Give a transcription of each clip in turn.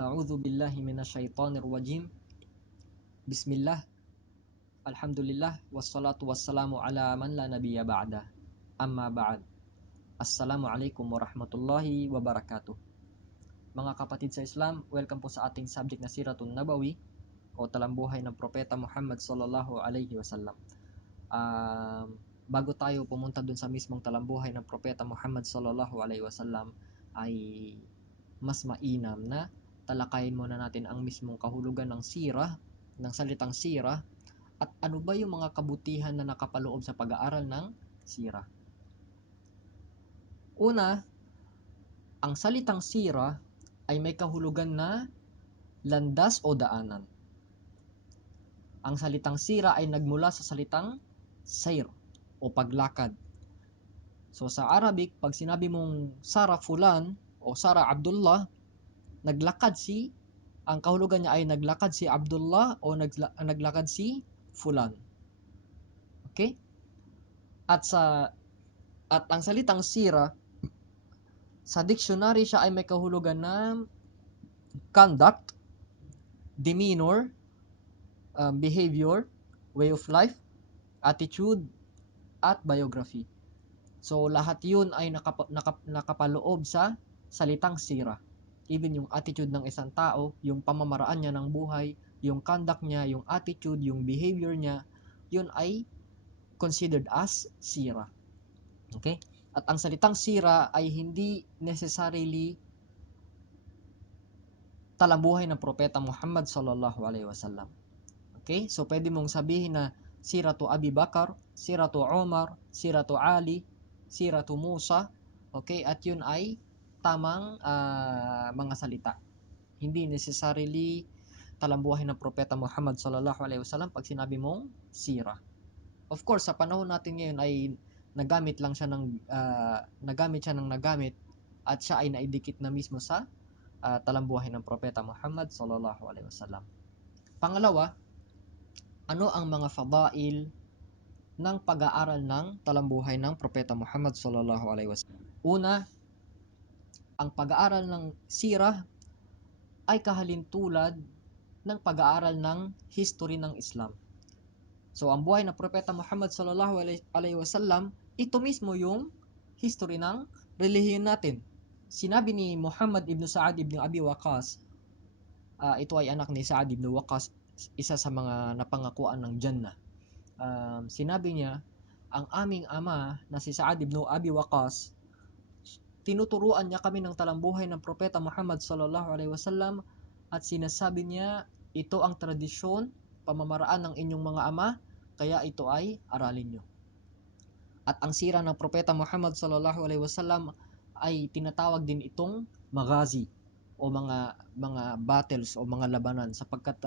A'udzu billahi minasyaitonir rajim. Bismillah. Alhamdulillah wassalatu wassalamu ala man la nabiyya ba'da. Amma ba'd. Assalamualaikum warahmatullahi wabarakatuh. Mga kapatid sa Islam, welcome po sa ating subject na Siratun Nabawi o talambuhay ng Propeta Muhammad sallallahu alaihi wasallam. Bago tayo pumunta dun sa mismong talambuhay ng Propeta Muhammad sallallahu alaihi wasallam, ay mas mainam na talakayin muna natin ang mismong kahulugan ng sirah, ng salitang sirah, at ano ba yung mga kabutihan na nakapaloob sa pag-aaral ng sirah. Una, ang salitang sirah ay may kahulugan na landas o daanan. Ang salitang sirah ay nagmula sa salitang sayr o paglakad. So sa Arabic, pag sinabi mong Sara Fulan o Sara Abdullah, ang kahulugan niya ay naglakad si Abdullah o naglakad si Fulan. Okay? At ang salitang sira sa dictionary siya ay may kahulugan na conduct, demeanor, behavior, way of life, attitude, at biography. So lahat 'yun ay nakapaloob sa salitang sira. Even yung attitude ng isang tao, yung pamamaraan niya ng buhay, yung conduct niya, yung attitude, yung behavior niya, yun ay considered as sira. Okay? At ang salitang sira ay hindi necessarily talambuhay ng Propeta Muhammad sallallahu alaihi wasallam. Okay? So pwede mong sabihin na siratu Abi Bakar, siratu Umar, siratu Ali, siratu Musa. Okay? At yun ay tamang mga salita. Hindi necessarily talambuhay ng Propeta Muhammad sallallahu alaihi wasallam pag sinabi mong sira. Of course, sa panahon natin ngayon ay nagamit siya ng at siya ay naidikit na mismo sa talambuhay ng Propeta Muhammad sallallahu alaihi wasallam. Pangalawa, ano ang mga fadail ng pag-aaral ng talambuhay ng Propeta Muhammad sallallahu alaihi wasallam? Una, ang pag-aaral ng sirah ay kahalintulad ng pag-aaral ng history ng Islam. So ang buhay ng Propeta Muhammad sallallahu alaihi wasallam, ito mismo yung history ng relihiyon natin. Sinabi ni Muhammad ibn Sa'ad ibn Abi Waqqas, ito ay anak ni Sa'ad ibn Waqqas, isa sa mga napangakuan ng Jannah. Sinabi niya, ang aming ama na si Sa'ad ibn Abi Waqqas, tinuturuan niya kami ng talambuhay ng Propeta Muhammad sallallahu alaihi wasallam at sinasabi niya, ito ang tradisyon, pamamaraan ng inyong mga ama, kaya ito ay aralin niyo. At ang sira ng Propeta Muhammad sallallahu alaihi wasallam ay tinatawag din itong maghazi o mga battles o mga labanan, sapagkat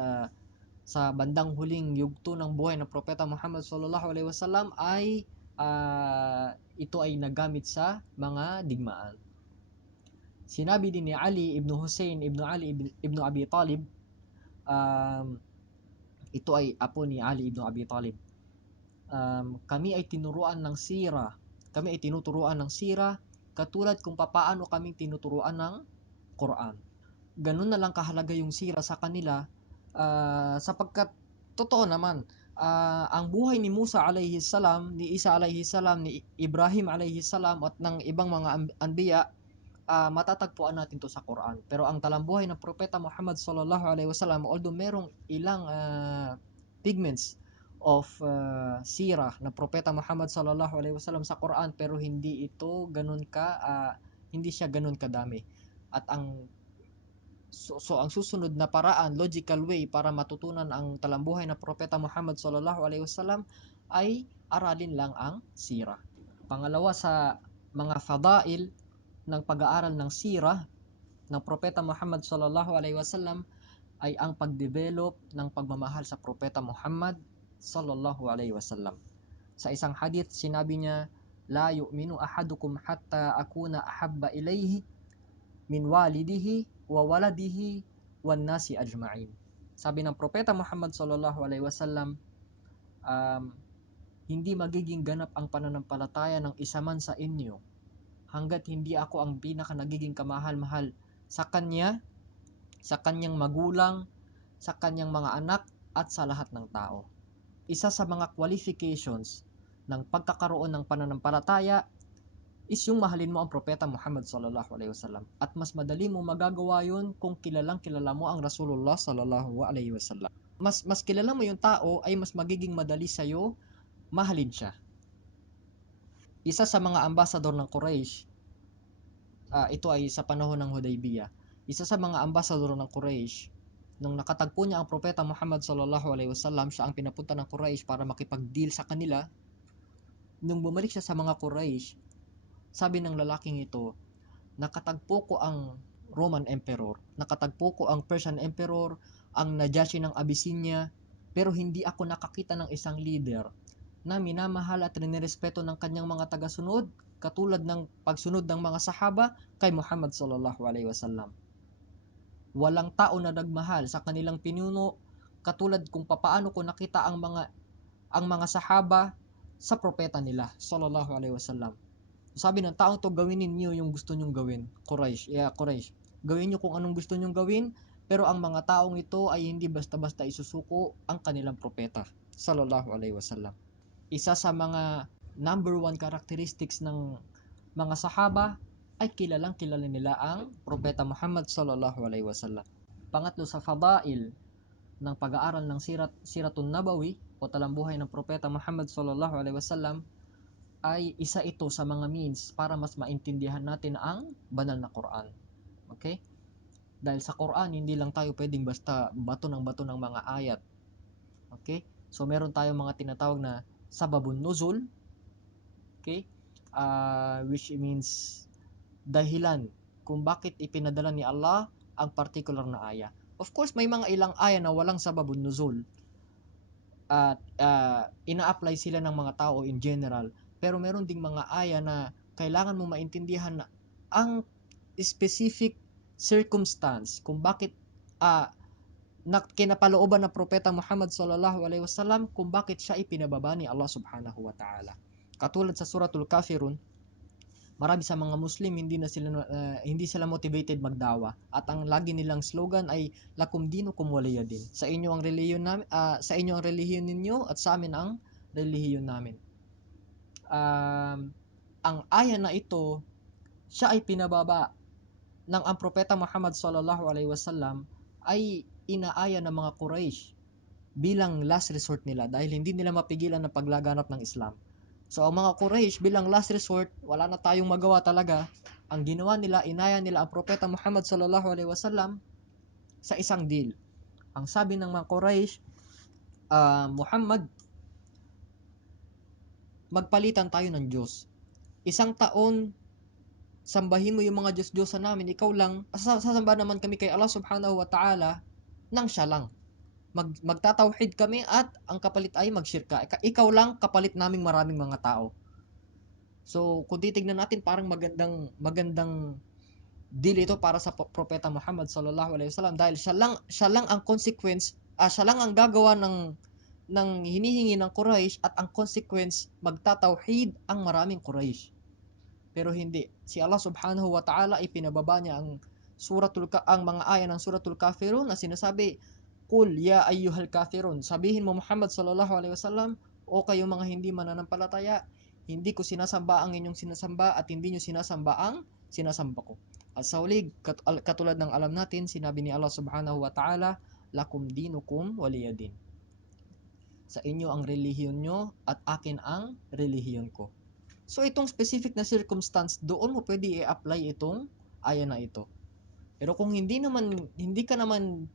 sa bandang huling yugto ng buhay ng Propeta Muhammad sallallahu alaihi wasallam ay ito ay nagamit sa mga digmaan. Sinabi din ni Ali ibn Hussein ibn Ali ibn Abi Talib, ito ay apo ni Ali ibn Abi Talib, kami ay tinuruan ng sira, kami ay tinuturuan ng sira katulad kung papaano kami tinuturuan ng Quran. Ganun na lang kahalaga yung sira sa kanila, sapagkat totoo naman, ang buhay ni Musa alayhi salam, ni Isa alayhi salam, ni Ibrahim alayhi salam at ng ibang mga anbiya, matatagpuan natin to sa Quran. Pero ang talambuhay ng Propeta Muhammad sallallahu alaihi wasallam, although merong ilang pigments of sirah ng Propeta Muhammad sallallahu alaihi wasallam sa Quran, pero hindi siya ganun kadami. At ang susunod na paraan, logical way para matutunan ang talambuhay ng Propeta Muhammad sallallahu alaihi wasallam ay aralin lang ang sirah. Pangalawa, sa mga fadail ng pag-aaral ng sirah ng Propeta Muhammad sallallahu alaihi wasallam ay ang pagdevelop ng pagmamahal sa Propeta Muhammad sallallahu alaihi wasallam. Sa isang hadith, sinabi niya, la yu'minu ahadukum hatta akuna ahabba ilayhi min walidihi wa waladihi wan nasi ajma'in. Sabi ng Propeta Muhammad sallallahu alaihi wasallam, hindi magiging ganap ang pananampalataya ng isa man sa inyo hanggat hindi ako ang pinaka nagiging kamahal-mahal sa kanya sa kanyang magulang, sa kanyang mga anak, at sa lahat ng tao. Isa sa mga qualifications ng pagkakaroon ng pananampalataya is yung mahalin mo ang propeta Muhammad sallallahu alaihi wasallam. At mas madali mo magagawa yun kung kilalang kilala mo ang Rasulullah sallallahu alaihi wasallam. Mas kilala mo yung tao, ay mas magiging madali sa iyo mahalin siya. Isa sa mga ambasador ng Quraysh, ito ay sa panahon ng Hudaybiyah. Isa sa mga ambasador ng Quraysh, nung nakatagpo niya ang propeta Muhammad sallallahu alaihi wasallam, siya ang pinapunta ng Quraysh para makipag-deal sa kanila. Nung bumalik siya sa mga Quraysh, sabi ng lalaking ito, nakatagpo ko ang Roman Emperor, nakatagpo ko ang Persian Emperor, ang Najashi ng Abyssinia, pero hindi ako nakakita ng isang leader na minamahal at nirespeto ng kanyang mga tagasunod katulad ng pagsunod ng mga sahaba kay Muhammad sallallahu alaihi wasallam. Walang tao na nagmahal sa kanilang pinuno katulad kung papaano ko nakita ang mga sahaba sa propeta nila sallallahu alaihi wasallam. Sabi ng taong to, gawin ninyo yung gusto nyong gawin. Quraysh, Quraysh. Gawin nyo kung anong gusto nyong gawin, pero ang mga taong ito ay hindi basta-basta isusuko ang kanilang propeta sallallahu alaihi wasallam. Isa sa mga number one characteristics ng mga sahaba ay kilalang kilala nila ang propeta Muhammad sallallahu alaihi wasallam. Pangatlo, sa fadail ng pag-aaral ng Siratun Nabawi o talambuhay ng propeta Muhammad sallallahu alaihi wasallam, ay isa ito sa mga means para mas maintindihan natin ang banal na Quran. Okay? Dahil sa Quran, hindi lang tayo pwedeng basta bato ng mga ayat. Okay? So meron tayong mga tinatawag na sababun nuzul, okay? Which means dahilan kung bakit ipinadala ni Allah ang particular na aya. Of course, may mga ilang aya na walang sababun nuzul at ina-apply sila ng mga tao in general. Pero meron ding mga aya na kailangan mo maintindihan na ang specific circumstance kung bakit na kinapalooban ng propeta Muhammad sallallahu alaihi wasallam kung bakit siya ipinababa ni Allah subhanahu wa ta'ala. Katulad sa suratul Kafirun, marami sa mga Muslim hindi sila motivated magdawa at ang lagi nilang slogan ay lakum dinukum waliyadin. Sa inyo ang relihiyon namin, sa inyo ang relihiyon ninyo at sa amin ang relihiyon namin. Ang aya na ito, siya ay pinababa ng ang propeta Muhammad sallallahu alaihi wasallam ay inaaya ng mga Quraysh bilang last resort nila dahil hindi nila mapigilan ang paglaganap ng Islam. So ang mga Quraysh bilang last resort, wala na tayong magawa talaga. Ang ginawa nila, inaya nila ang propeta Muhammad sallallahu alaihi wasallam sa isang deal. Ang sabi ng mga Quraysh, Muhammad, magpalitan tayo ng Diyos. Isang taon sambahin mo yung mga Diyos-Diyosan namin, ikaw lang, sasamba naman kami kay Allah subhanahu wa ta'ala nang siya lang. Magtatawhid kami at ang kapalit ay magsyirka. Ikaw lang, kapalit naming maraming mga tao. So, kung titignan natin, parang magandang deal ito para sa propeta Muhammad sallallahu alaihi wasallam dahil siya lang ang consequence, siya lang ang gagawa ng hinihingi ng Quraysh at ang consequence magtatawhid ang maraming Quraysh. Pero hindi. Si Allah subhanahu wa ta'ala ay pinababa niya ang mga aya ng suratul Kafirun na sinasabi, Qul ya ayyuhal kafirun. Sabihin mo Muhammad sallallahu alaihi wasallam, o kayo mga hindi mananampalataya, hindi ko sinasamba ang inyong sinasamba at hindi niyo sinasamba ang sinasamba ko. At sa huli, katulad ng alam natin, sinabi ni Allah subhanahu wa ta'ala, lakum dinukum waliyadin. Sa inyo ang relihiyon nyo at akin ang relihiyon ko. So itong specific na circumstance, doon mo pwede i-apply itong aya na ito. Pero kung hindi ka naman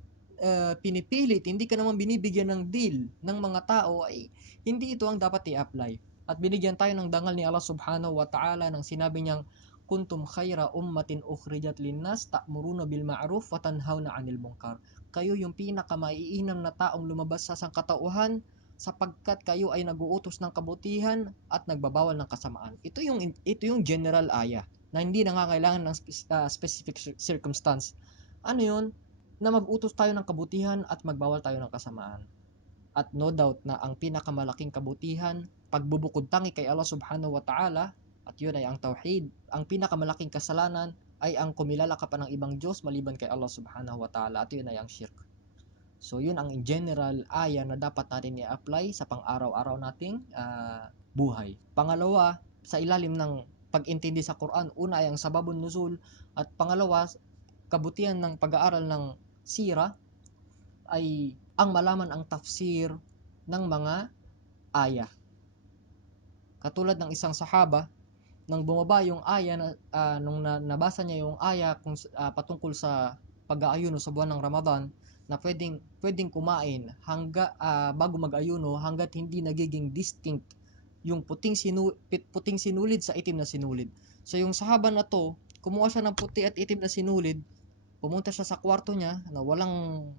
pinipilit, hindi ka naman binibigyan ng deal ng mga tao, ay hindi ito ang dapat i-apply. At binigyan tayo ng dangal ni Allah subhanahu wa ta'ala nang sinabi niyang, kuntum khayra ummatin ukhrijat linnas ta'muruna bil ma'ruf wa tanhauna 'anil munkar. Kayo yung pinakamaiinam na taong lumabas sa sangkatauhan sapagkat kayo ay nag-uutos ng kabutihan at nagbabawal ng kasamaan. Ito yung general aya na hindi nangangailangan ng specific circumstance. Ano yun? Na mag-utos tayo ng kabutihan at magbawal tayo ng kasamaan. At no doubt na ang pinakamalaking kabutihan, pagbubukod tangi kay Allah subhanahu wa ta'ala, at yun ay ang tauhid. Ang pinakamalaking kasalanan ay ang kumilala ka pa ng ibang Diyos maliban kay Allah subhanahu wa ta'ala, at yun ay ang shirk. So yun ang in general aya na dapat natin i-apply sa pang-araw-araw nating buhay. Pangalawa, sa ilalim ng pag-intindi sa Quran, una ay ang sababun nuzul, at pangalawa, kabutihan ng pag-aaral ng sira ay ang malaman ang tafsir ng mga aya. Katulad ng isang sahaba, nang bumaba yung aya nung nabasa niya yung aya patungkol sa pag-aayuno sa buwan ng Ramadan, na pwedeng kumain bago mag-ayuno hangga't hindi nagiging distinct yung puting sinulid sa itim na sinulid. So yung sahaba na to, kumuha siya ng puti at itim na sinulid, pumunta siya sa kwarto niya na walang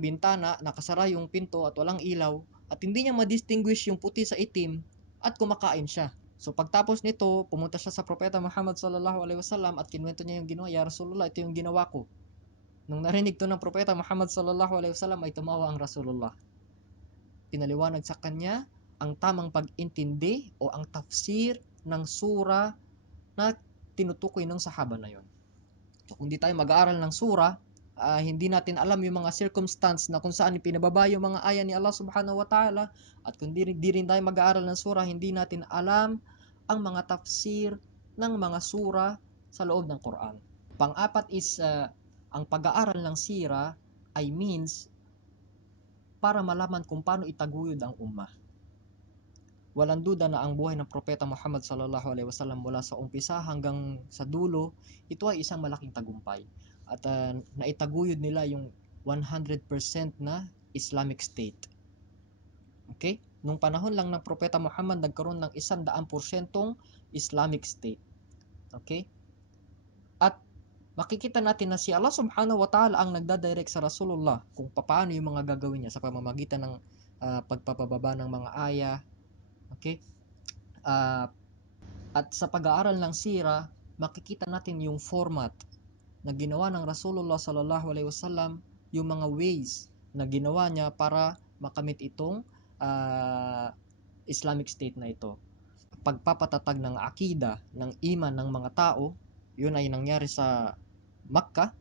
bintana, nakasara yung pinto at walang ilaw, at hindi niya ma-distinguish yung puti sa itim, at kumakain siya. So pagtapos nito, pumunta siya sa Propeta Muhammad sallallahu alaihi wasallam at kinuwento niya yung ginawa. Ya Rasulullah, ito yung ginawa ko. Nung narinig to ng Propeta Muhammad sallallahu alaihi wasallam, ay tumawa ang Rasulullah. Pinaliwanag sa kanya ang tamang pag-intindi o ang tafsir ng sura na tinutukoy ng sahaba na yon. So kung di tayo mag-aaral ng sura, hindi natin alam yung mga circumstance na kung saan ipinababa yung mga aya ni Allah subhanahu wa ta'ala, at kung di rin tayo mag-aaral ng sura, hindi natin alam ang mga tafsir ng mga sura sa loob ng Quran. Pang-apat is ang pag-aaral ng sira ay means para malaman kung paano itaguyod ang ummah. Walang duda na ang buhay ng Propeta Muhammad sallallahu alaihi wasallam mula sa umpisa hanggang sa dulo, ito ay isang malaking tagumpay. At naitaguyod nila yung 100% na Islamic State. Okay? Nung panahon lang ng Propeta Muhammad, nagkaroon ng 100% Islamic State. Okay? At makikita natin na si Allah subhanahu wa ta'ala ang nagdadirect sa Rasulullah kung paano yung mga gagawin niya sa pamamagitan ng pagpapababa ng mga aya. Okay? At sa pag-aaral ng sira, makikita natin yung format na ginawa ng Rasulullah sallallahu alaihi wasallam, yung mga ways na ginawa niya para makamit itong Islamic State na ito. Pagpapatatag ng akida, ng iman ng mga tao, yun ay nangyari sa Makkah.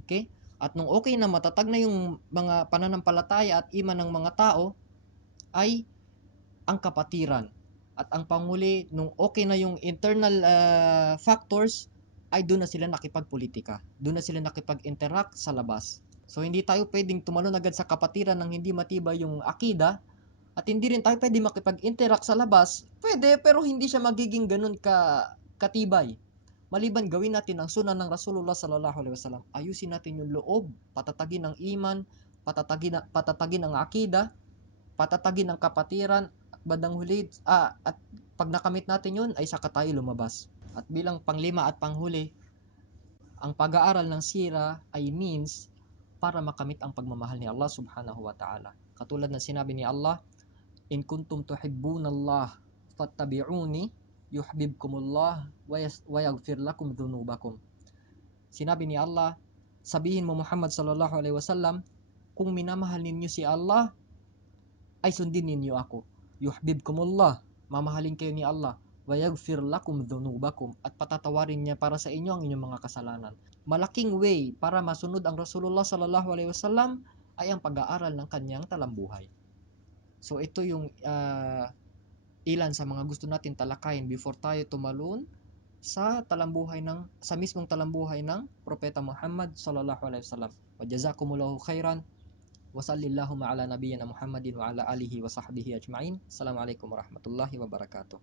Okay? At nung okay na, matatag na yung mga pananampalataya at iman ng mga tao, ay ang kapatiran. At ang panghuli, nung okay na yung internal factors, ay doon na sila nakipagpolitika. Doon na sila nakipag-interact sa labas. So hindi tayo pwedeng tumalon agad sa kapatiran ng hindi matibay yung akida, at hindi rin tayo pwede makipag-interact sa labas. Pwede, pero hindi siya magiging ganun katibay. Maliban gawin natin ang sunan ng Rasulullah sallallahu alaihi wasallam. Ayusin natin yung loob, patatagin ang iman, patatagin ang akida, patatagin ang kapatiran, at bandang huli, at pag nakamit natin yun, ay saka tayo lumabas. At bilang panglima at panghuli, ang pag-aaral ng sira ay means para makamit ang pagmamahal ni Allah subhanahu wa ta'ala. Katulad ng sinabi ni Allah, in kuntum tuhibbunallah fattabi'uni yuhibbukumullah wa yaghfir lakum dhunubakum. Sinabi ni Allah, sabihin mo Muhammad sallallahu alaihi wasallam, kung minamahal ninyo si Allah, ay sundin ninyo ako. Yuhibbukumullah, mamahalin kayo ni Allah, wa yaghfir lakum dhunubakum, at patatawarin niya para sa inyo ang inyong mga kasalanan. Malaking way para masunod ang Rasulullah sallallahu alaihi wasallam ay ang pag-aaral ng kanyang talambuhay. So ito yung ilan sa mga gusto natin talakayin before tayo tumalon sa mismong talambuhay ng Propeta Muhammad sallallahu alaihi wasallam. Wa jazakumullahu khairan wa sallallahu ala nabiyyina Muhammadin wa ala alihi wa sahbihi ajma'in. Assalamualaikum warahmatullahi wabarakatuh.